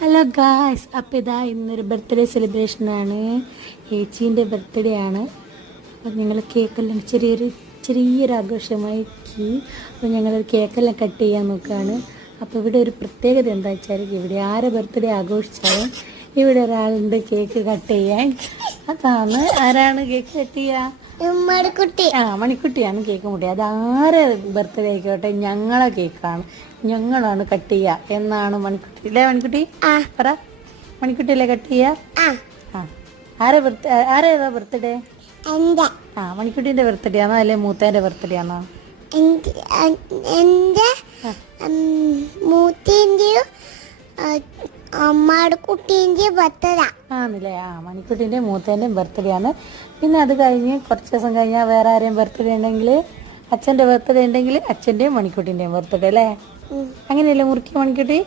Hello guys, അപ്പോൾ ഇതാ ഇന്നൊരു ബർത്ത്ഡേ സെലിബ്രേഷനാണ്. ചേച്ചീൻ്റെ ബർത്ത്ഡേ ആണ്. അപ്പോൾ ഞങ്ങൾ കേക്കെല്ലാം ചെറിയൊരു ആഘോഷമാക്കി. അപ്പോൾ ഞങ്ങളൊരു കേക്കെല്ലാം കട്ട് ചെയ്യാൻ നോക്കുകയാണ്. അപ്പോൾ ഇവിടെ ഒരു പ്രത്യേകത എന്താ വെച്ചാൽ, ഇവിടെ ആരെ ബർത്ത്ഡേ ആഘോഷിച്ചാലും ഇവിടെ ഒരാളുണ്ട് കേക്ക് കട്ട് ചെയ്യാൻ. അതാണ് ആരാണ് കേക്ക് കട്ട് ചെയ്യുക? മണിക്കുട്ടിയാണ് കേക്ക് മുട്ടിയത്. അത് ആരെ ബർത്ത്ഡേ ആയിക്കോട്ടെ, ഞങ്ങളെ കേക്കാണ്, ഞങ്ങളാണ് കട്ട് ചെയ്യുക എന്നാണ് മണിക്കുട്ടി. ഇല്ലേ മണിക്കുട്ടി? പറ, മണിക്കുട്ടിയല്ലേ കട്ട് ചെയ്യുക? ആരേതാ ബർത്ത്ഡേ? മണിക്കുട്ടീൻ്റെ ബർത്ത്ഡേ ആണോ അല്ലെ മൂത്തേൻ്റെ ബർത്ത്ഡേ ആണോ? എൻ്റെ മൂത്തിൻ്റെയും അമ്മയുടെ കുട്ടീൻ്റെ ബർത്ത്ഡേ ആണല്ലേ? മണിക്കുട്ടീൻ്റെ മൂത്തേൻ്റെയും ബർത്ത്ഡേ ആണ്. പിന്നെ അത് കഴിഞ്ഞ് കുറച്ച് ദിവസം കഴിഞ്ഞാൽ വേറെ ആരെയും ബർത്ത്ഡേ ഉണ്ടെങ്കിൽ, അച്ഛൻ്റെ ബർത്ത്ഡേ ഉണ്ടെങ്കിൽ അച്ഛൻ്റെയും മണിക്കുട്ടീൻ്റെയും ബർത്ത്ഡേ അല്ലേ? അങ്ങനെയല്ലേ മുറിക്കുക മണിക്കുട്ടി?